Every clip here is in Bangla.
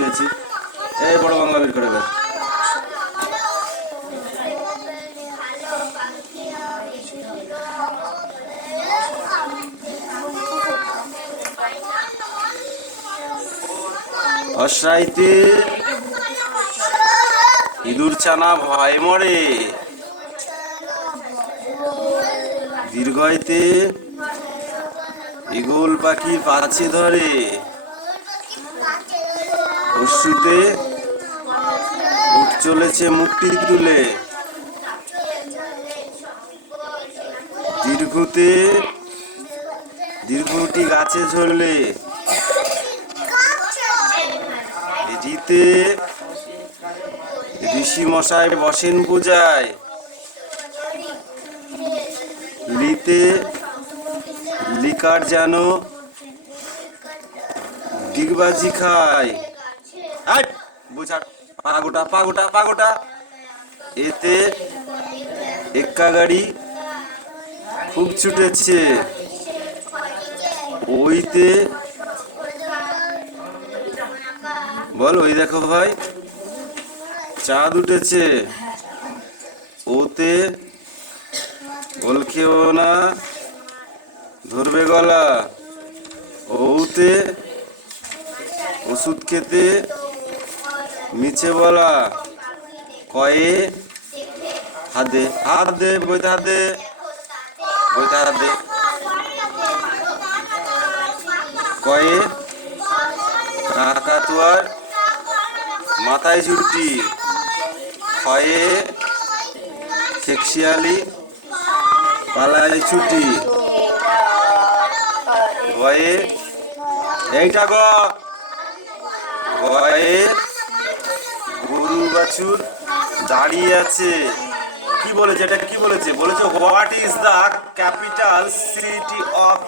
পেয়েছি। এই বড় বাংলা বের করে দেয়। অশ্রাইতে ইঁদুর ছানা ভয় মরে, দীর্ঘইতে ঈগল পাখি পাছে ধরে, অশ্রুতে উঠ চলেছে মুক্তি তুলে, দীর্ঘটি গাছে ঝরলে, ঋতে ঋষি মশাই বসেন পূজায়, লিতে লিকার যেন ডিগবাজি খায়, পাগোটা পাগোটা পাগোটা, এতে এক্কা গাড়ি খুব ছুটেছে, ওইতে বল ওই দেখো ভাই চাঁদ উঠেছে, ওতে ওল খেও না ধরবে গলা, ওতে ওষুধ খেতে মিছে বলা, কয়ে হাতে হাত দে বইতে হাত দে বইতে হাত দে, কয়ে কাকাতুয়ার মাথায় ছুটি, ক্ষয়ে খেকশিয়ালি পালায় ছুটি, গয়ে এইটা গয়ে গরু বাছুর দাঁড়িয়ে আছে। কি বলেছে এটা? কি বলেছে? বলেছে what is the capital city of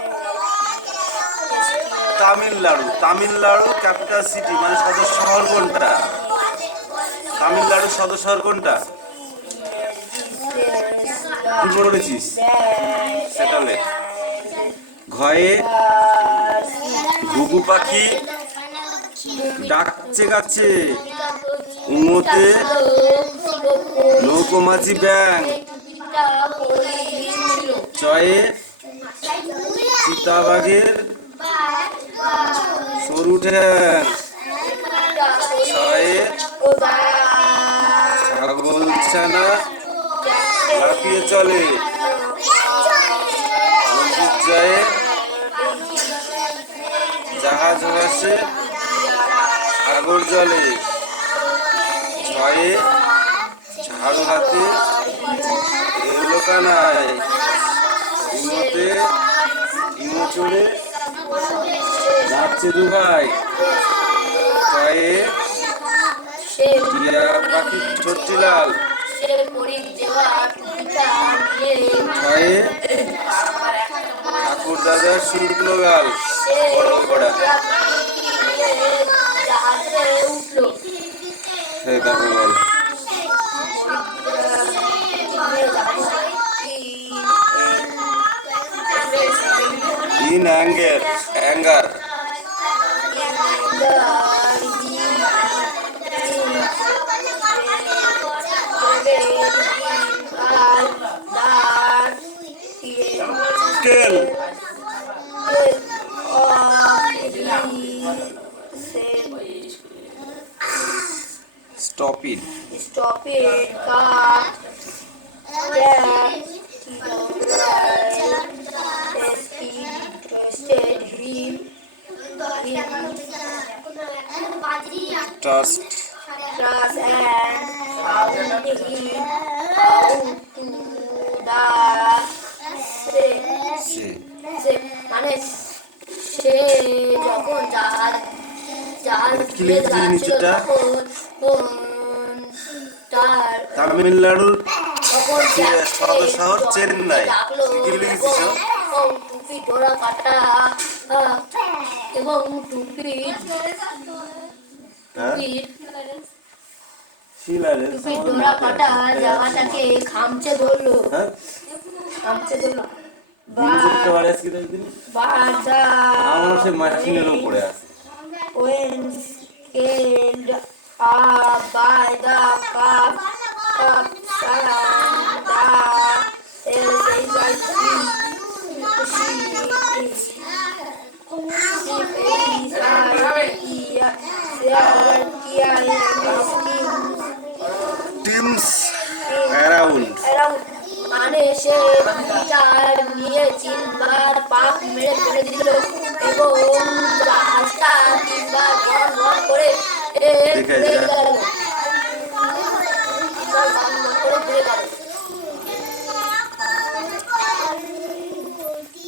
Tamil Nadu? Tamil Nadu capital city মানে সদর শহর কোনটা? তামিলনাড়ুর সদর শহর কোনটা? কি বলেছিস সেটা লে। ঘয়ে ঘুঘু পাখি ডাকছে গাছে, উমোতে নৌকোমাঝি ব্যাং, চয়ে চিতাবাঘের সরু ঠ্যাং, ছয়ে ছাগল ছানা লাফিয়ে চলে, জয়ে জাহাজ ভাসে সাগর জলে, ছয়ে ঝাড়ু হাতে এলো কানায়, ইমোতে ইমো চড়ে নাচছে দুভাই, ছয়ে টিয়া পাখি ছোট্টি লাল, ছয়ে ঠাকুর দাদার শুকনো গাল কড়া। In anger. Tell. Stop it. Trust মানে সে যখন তামিলনাড়ুর সদর শহর চেন্নাই, টুপি ডোরা কাটা এবং টুপি ডোরা কাটা জায়গাটাকে খামচে ধরলো, আমার সে মাটির উপরে আছে। by the cup and teams around মানে সে বিচার নিয়ে 3 বার পাক মেরে ফেলে দিল এবং জাহাজটা 3 বার ভর ভর করে ঘুরে গেল।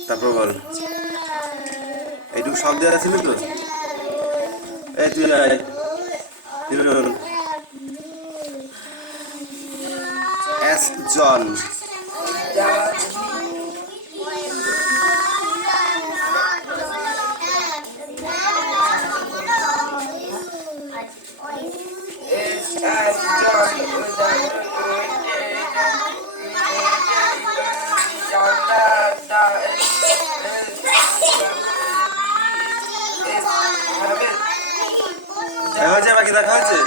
তারপর বল এইটুকু সব দেওয়া ছিল তো এই তুই আয় এস জন হয়েছে বাকি দেখা হয়েছে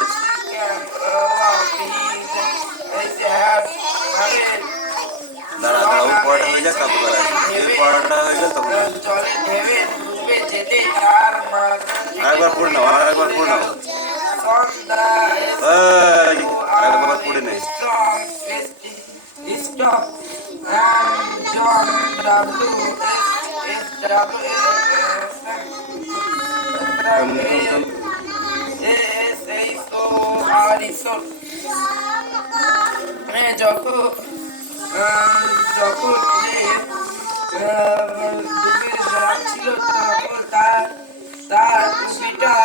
দাঁড়া দাঁড়া ও পড়াটা হয়ে যাক তারপর করা পড়াটা হয়ে গেল তখন আরেকবার পড়ে নাও আরেকবার পড়ে নাও আরেকবার পড়ে নেই যখন ছিল তখন তার টুপিটা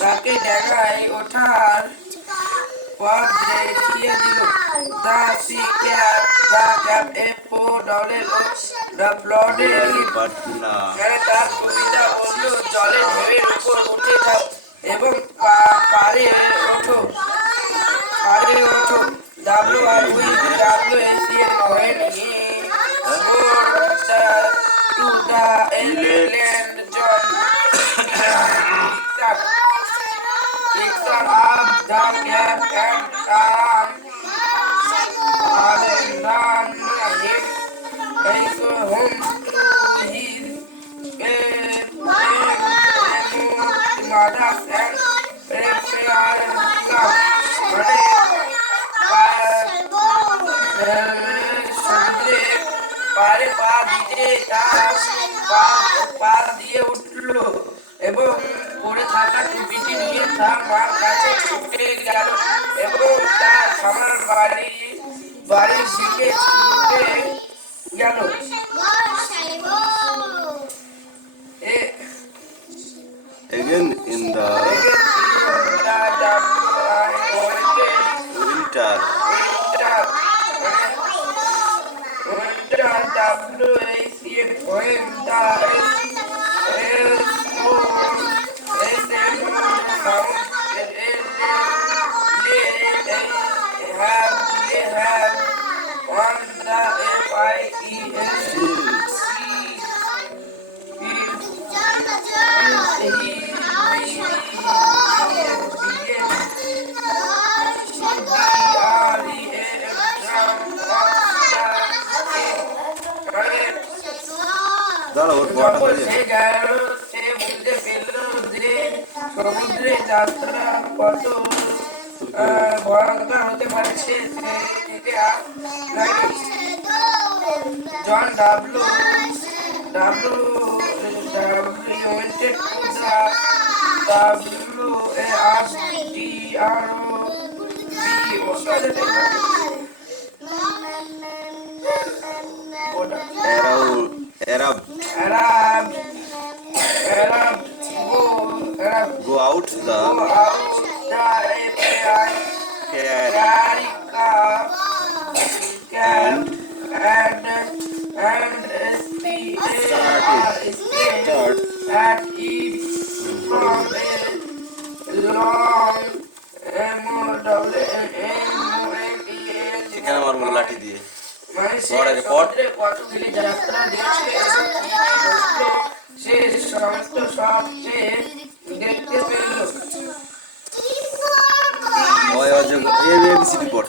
তাকে ডাঙায় ওঠার পথ দেখিয়ে দিল। The sea cap, the cap, the flooded but না তার টুপিটা বলল জলে ঢেউয়ের উপর উঠে যাও এবং পারে ওঠো WRWSCN went to the island John picks up the cap and run home to his mother and সমুদ্রে পারে পা দিয়ে উঠল এবং পড়ে থাকা টুপিটি নিয়ে তার মার কাছে ছুটে গেল এবং তার খামার বাড়ির দিকে ছুটে গেল। again in the winter দাঁড়া ওর পড়াটা হয়ে যাক সমুদ্রে যাত্রা কত ভয়ঙ্কর হতে পারে সে জন W wanted to the Arab go out the at each from a long এখানে আমার মনে লাঠি দিয়ে কতগুলি যাত্রা দিয়েছে সে সমস্ত সব সে দেখতে পেল। ABCD পড়।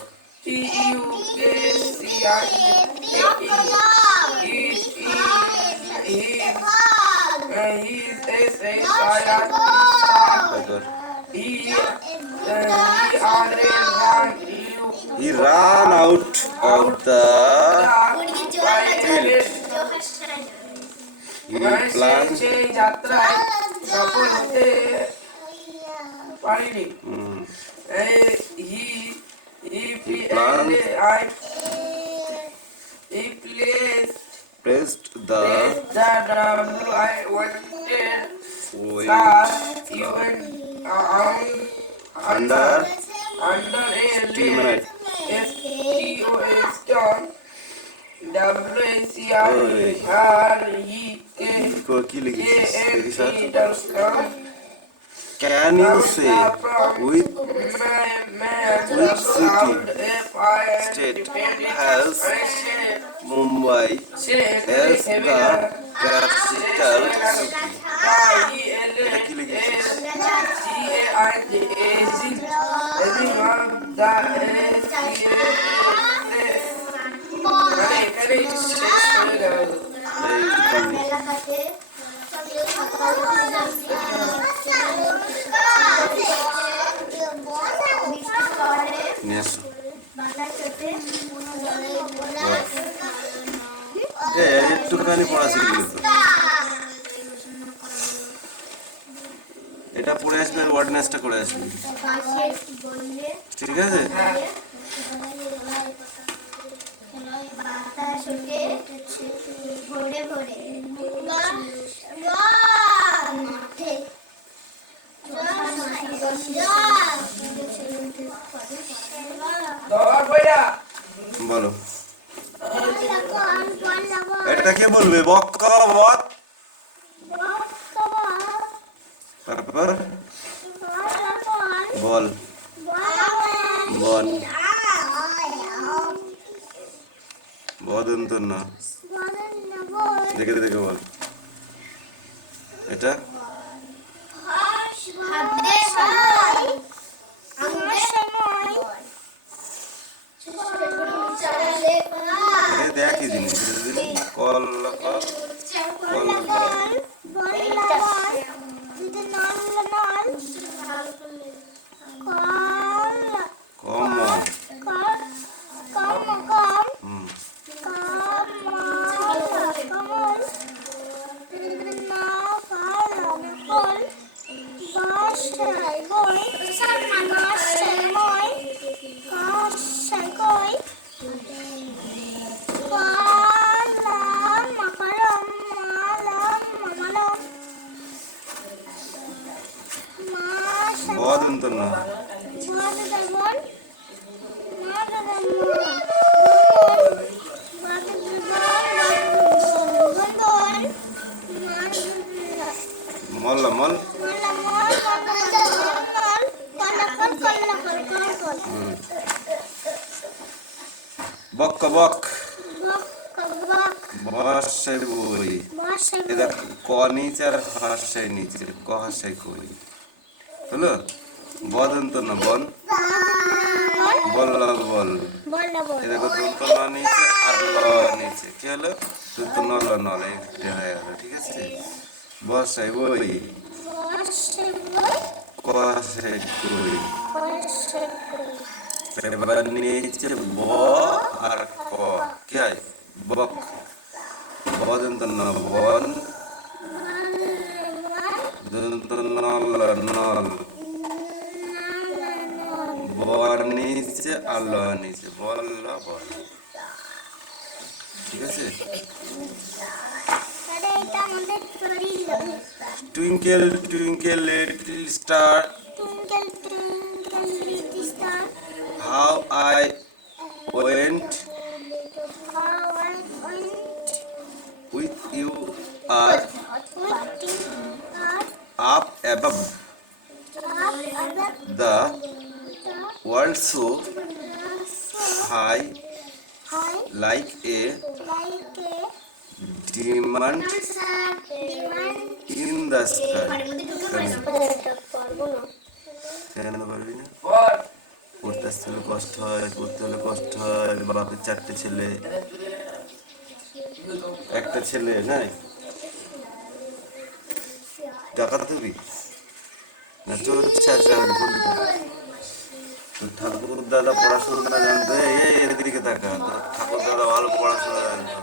তারপর he ran out of the field. He planned সেই যাত্রায় সফল হতে পারিনি he pressed the I wanted wheel under under a steamer. কি লিখেছিস দেখি sir? Can you say with city state as Mumbai as the capital city? এটা কি লিখেছিস? নিয়ে আসো। একটুখানি পড়া শিখলি তো। এটা পড়ে আসবে, ওয়ার্ডনেসটা করে আসবে, ঠিক আছে? বলো, এটা কে বলবে? বক্কবত। তারপর বল, বল, বদন্ত না, দেখে দেখে বল। এটা দেখি জিনিস কল বদন্ত না, মল মল, বক বক, বর্ষায় বই। এটা ক নিচে আর হাসায় নিচে, ক হাসায় কই হলো। বদন্ত না, বল বল বল। এটা দন্ত না নিচে আর ল নিচে, কি হলো? দন্ত নল নল, এটা হয়ে গেল, ঠিক আছে? বর্ষায় বই, ক হাসায় কই। এবার নিচে ব আর ক, কি হয়? বক। বদন্ত না, বন, দন্ত নল নল, বর নিচে আর ল নিচে, বল বল, ঠিক আছে? Twinkle twinkle little star, how I went with you are up above the world so high like a diamond in the sky. কেন পারবি না? পড়তে আসতে হলে কষ্ট হয়, পড়তে হলে কষ্ট হয়। বাপের 4টে ছেলে, একটা ছেলে নাই, টাকা দিবি না চোর চাচাবি কোনদিকে? ঠাকুর দাদা পড়াশোনা জানতো, এই এর দিকে তাকা, ঠাকুর দাদা ভালো পড়াশোনা জানতো,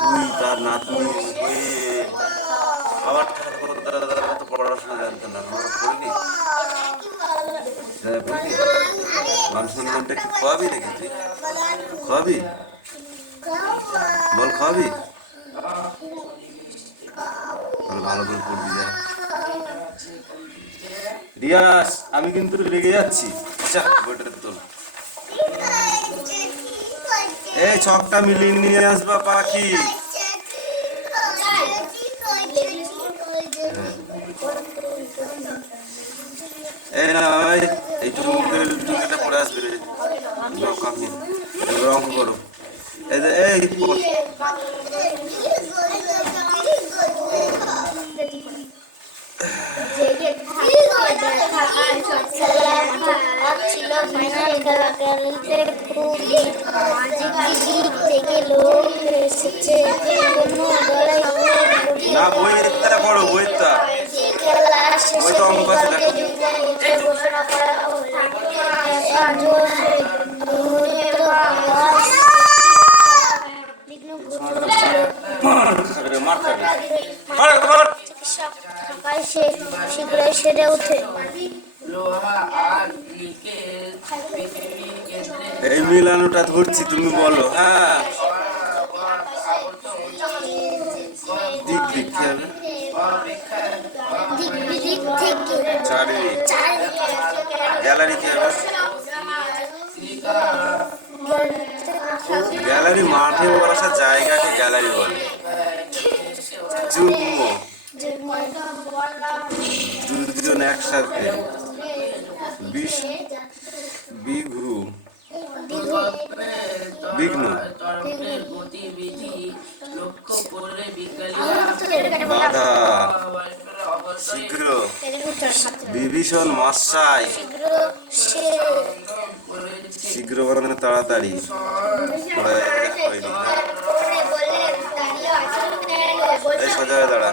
তুই তার নাতনি হয়ে আবার ঠাকুর দাদা মতো পড়াশোনা জানতো না, আমরা পড়িনি। মান সম্মানটা কি খাওয়াবি নাকি? তুই খাওয়াবি? বল খাওয়াবি? ভালো করে পড়বি যা। রিয়াস, আমি কিন্তু রেগে যাচ্ছি। বইটা তোল। এই ছকটা মিলিয়ে নিয়ে আসবা পাখি। এই না ভাই, এইটুকু টুকিটা পড়ে আসবে রে। অঙ্ক করো। এই যে এই ছিল ফাইনাল খেলা খেলতে খুব থেকে লোক এসেছে কোনো দলে না বই ইত্তারা পড়ো, বই ইত্তা খেলা বই তো অঙ্ক আছে দেখো। ঘোষণা করা মার খাবে। মার মার। সকাল শীঘ্রই সেরে ওঠে। লোহা আর নিকেল পৃথিবীর কেন্দ্রে এই মিলানোটা ধরছি, তুমি বলো। হ্যাঁ, দিক দিক খেয়াল, দিক বিদিক থেকে চারিদিক, গ্যালারি খেয়াল। গ্যালারি মাঠে বসা জায়গাকে গ্যালারি বলে। যুগ্ম, দুজন একসাথে। বিঘ্ন, বিঘ্ন, তরঙ্গের গতিবিধি লক্ষ্য করে বিজ্ঞানীরা বাধা, শীঘ্র, বিভীষণ, মশাই, শীঘ্র মানে তাড়াতাড়ি। এই সোজা হয়ে দাঁড়া।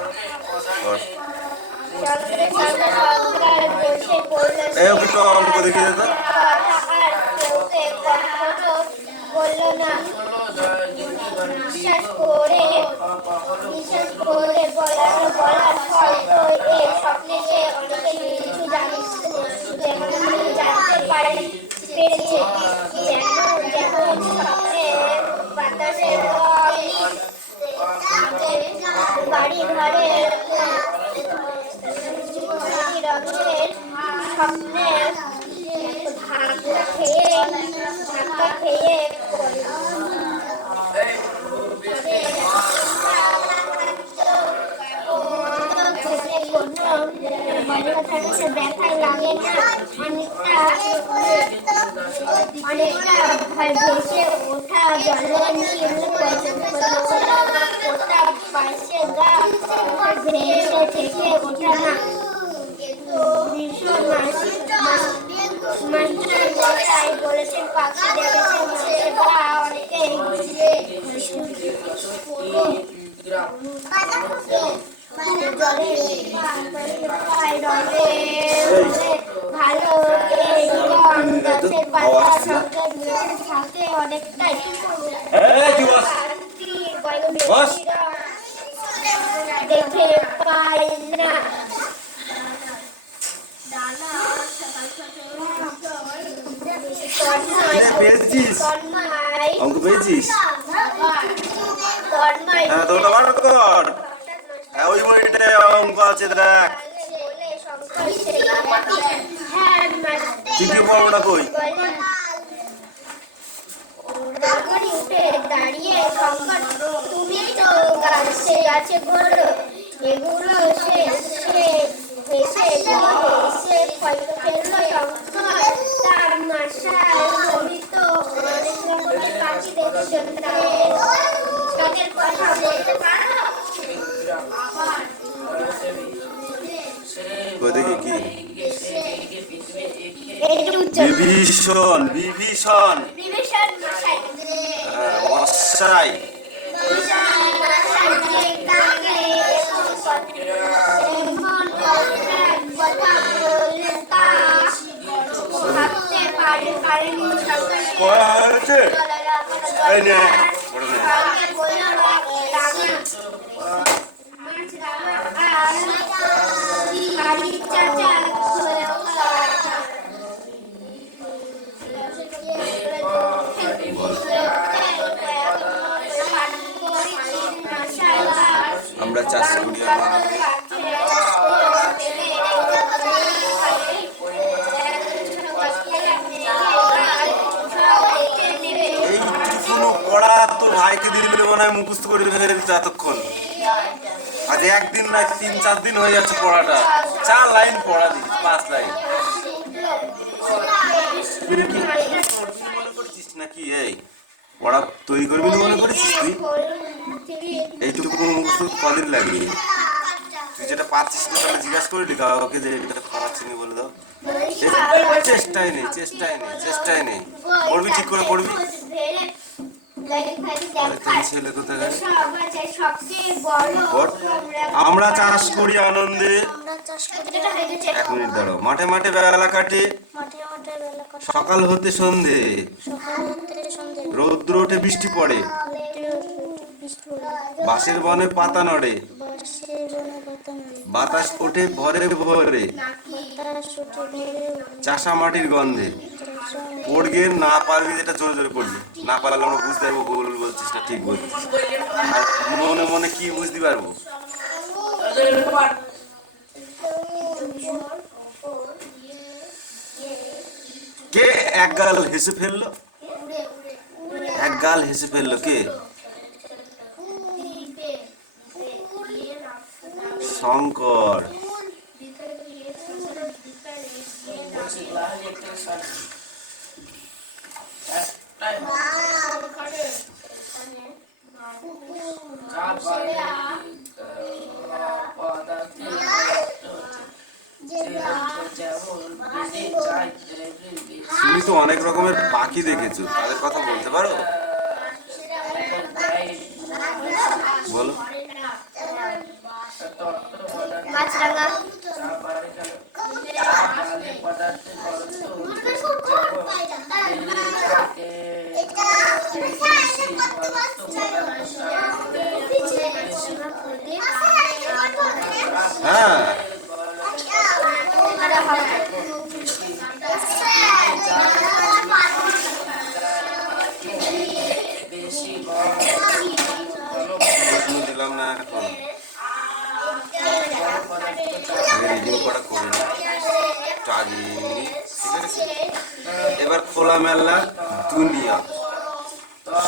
এই একটু অঙ্ক দেখিয়ে দে তো। বললো না বিশ্বাস করে বলার ফল তো এই স্বপ্নে সে অনেক কিছু জানতে পেরেছে। যেমন স্বপ্নে বাতাসের বাড়ি ঘরের রঙের স্বপ্নের ধাক্কা খেয়ে ব্যথায় লাগে না, অনেকটা ভেসে ওঠা জলের নীল ওটা পাশে গা ভেসে থেকে ওঠা না। ভীষণ মাস্টার বলেছেন পাখি দেখেছেন বা অনেকেই ভালো গাছের পাতা থাকে অনেকটাই দেখে পাই না। অঙ্ক পেয়েছিস? হ্যাঁ তো বার কর। ওই বইটা অঙ্ক আছে দেখ। চিঠি পড়াটা কই? দাঁড়িয়ে সংকট তুমি তো গাছে ঘোরো এগুলো এসে ফেললো সংকট তার মাসায় তুমি তো অনেক রকমের পাখি দেখেছো তাদের কথা বলতে পারো? দেখি কি একটু উচ্চারণ বিভীষণ বিভীষণ বিভীষণ মশাই অশ্বাই কয়া হয়েছে এই নে পড়ে নে। আমরা চাষ করি এইটুকুনো পড়া তো ভাইকে দিলে মনে হয় মুখস্থ করে ফেলে দিত এতক্ষণ। আজ একদিন না 3-4 দিন হয়ে যাচ্ছে পড়াটা, 4 লাইন পড়া দিই, 5 লাইন। তুই কি মনে করছিস নাকি এই পড়া তৈরি করবি না মনে করেছিস তুই? এইটুকু মুখস্থ কদিন লাগবে? তুই যেটা পাচ্ছিস না তাহলে জিজ্ঞাসা করলি কাউকে যে এটা পাচ্ছি না বলে দাও। চেষ্টাই নেই চেষ্টাই নেই চেষ্টাই নেই, পড়বি ঠিক করে পড়বি। ছেলে কোথায়? আমরা চাষ করি আনন্দে। 1 মিনিট দাঁড়াও। মাঠে মাঠে বেলা কাটে সকাল হতে সন্ধে, রৌদ্র ওঠে বৃষ্টি পড়ে, বাঁশের বনে পাতা নড়ে, বাতাস ওঠে ভরে ভরে, চাষা মাটির গন্ধে। পড়গে না পারবি, যেটা জোরে জোরে পড়বি, না পারলে আমরা বুঝতে পারবো ভুল বলছিস না ঠিক বলছিস। আর মনে মনে কি বুঝতে পারবো? কে এক গাল হেসে ফেললো? এক গাল হেসে ফেললো কে? শঙ্কর। তুমি তো অনেক রকমের পাখি দেখেছো, তাদের কথা বলতে পারো? বলো। মাছরাঙা, হ্যাঁ দিলাম না এখন, রেডিও করা করে না একটু আগে নিই, ঠিক আছে? এবার খোলামেলা দুনিয়া,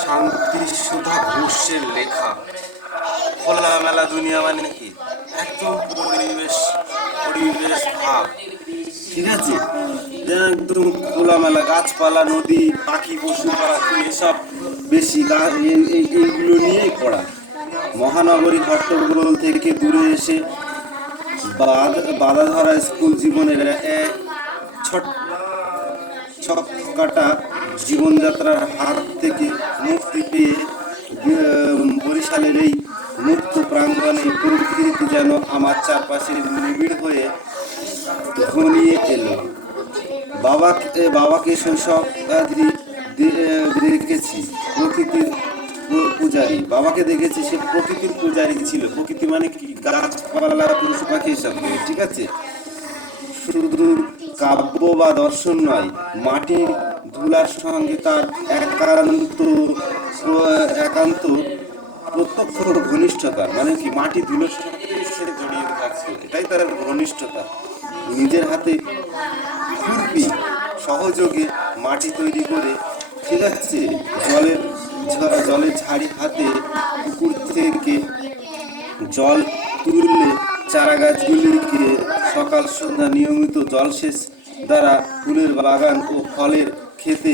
শান্তি সুধা ঘোষের লেখা। খোলামেলা দুনিয়া মানে কি? একদম পরিবেশ পরিবেশ ভাব, ঠিক আছে? একদম খোলামেলা, গাছপালা, নদী, পাখি, পশু পাখি এসব বেশি এইগুলো নিয়েই পড়া। মহানগরী হট্টগোল থেকে দূরে এসে বাধা ধরা স্কুল জীবনের ছক্কাটা জীবনযাত্রার হাত থেকে মুক্তি পেয়ে বরিশালের এই মুক্ত প্রাঙ্গণে প্রকৃতি যেন আমার চারপাশে নিবিড় হয়ে ঘনিয়ে এলো। বাবাকে শৈশব দেখেছি প্রকৃতির পূজারী। বাবাকে দেখেছি সে প্রকৃতির পূজারী ছিল। প্রকৃতি মানে কি? গাছপালা, পশু পাখি এসব, ঠিক আছে? শুধু কাব্য বা দর্শন নয়, মাটির ধুলার সঙ্গে তার একান্ত প্রত্যক্ষ ঘনিষ্ঠতা। মানে কি? মাটি ধুলোর সঙ্গে সে জড়িয়ে থাকছে, এটাই তার ঘনিষ্ঠতা। নিজের হাতে খুরপি সহযোগে মাটি তৈরি করে, ঠিক আছে, জলের ঝাড়ি হাতে পুকুর থেকে জল তুললে চারা গাছগুলিকে সকাল সন্ধ্যা নিয়মিত জলসেচ দ্বারা ফুলের বাগান ও ফলের খেতে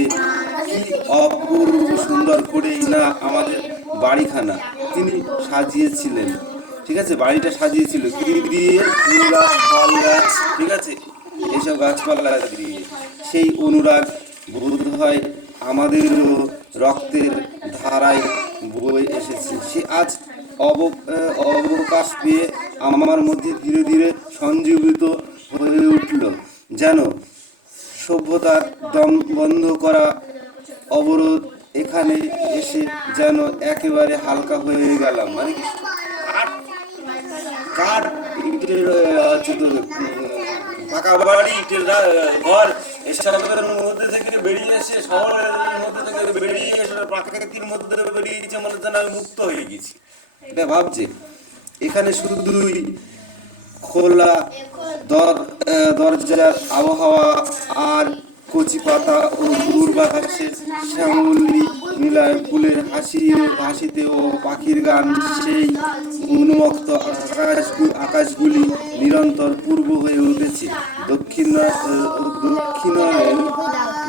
কি অপূর্ব সুন্দর করেই না আমাদের বাড়িখানা তিনি সাজিয়েছিলেন, ঠিক আছে? বাড়িটা সাজিয়েছিল কি দিয়ে? ফুল গাছ, ফল গাছ, ঠিক আছে? এসব গাছপালা দিয়ে সেই অনুরাগ বোধ হয় আমাদেরও রক্তের ধারায় বয়ে এসেছে। সে আজ অবকাশ পেয়ে আমার মধ্যে ধীরে ধীরে সঞ্জীবিত হয়ে উঠল, যেন সভ্যতার দম বন্ধ করা অবরোধ এখানে এসে যেন একেবারে হালকা হয়ে গেলাম। মানে কি কাঠ ইটের হচ্ছে তো পাকা বাড়ি ইটের ঘর এসবের মধ্যে থেকে বেরিয়ে এসে শহরের মধ্যে থেকে বেরিয়ে এসে প্রাকৃতির মধ্যে থেকে বেরিয়েছে, মনে যেন আমি মুক্ত হয়ে গেছি। এটা ভাবছি এখানে শুধুই খোলা দরজার আবহাওয়া আর কচি পাতা ও দূর বাতাসে শ্যামলী নীলায় ফুলের হাসিতে ও পাখির গান, সেই উন্মুক্ত আকাশগুলি নিরন্তর পূর্ব হয়ে উঠেছে। দক্ষিণের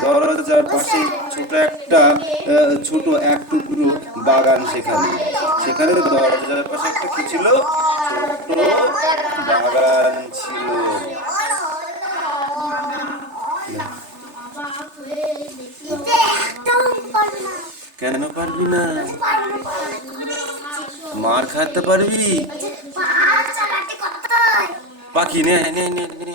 দরজার পাশে ছোট এক টুকরো বাগান, সেখানে দরজার পাশে একটা কি ছিল, ছোট বাগান ছিল। কেন পারবি না? মার খাতে পারবি? পাখি নে নে নে নে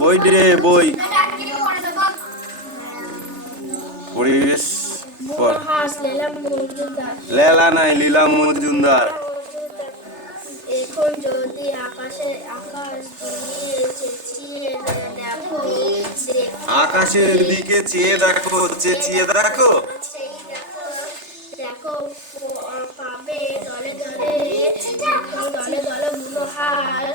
বই রে বই পরিবেশ লেলা নাই লীলা মজুমদার। এখন যদি আকাশ দেখো, আকাশের দিকে চেয়ে দেখো, চেঁচিয়ে দেখো, দেখো পাবে দলে দলে বুনো হাঁস।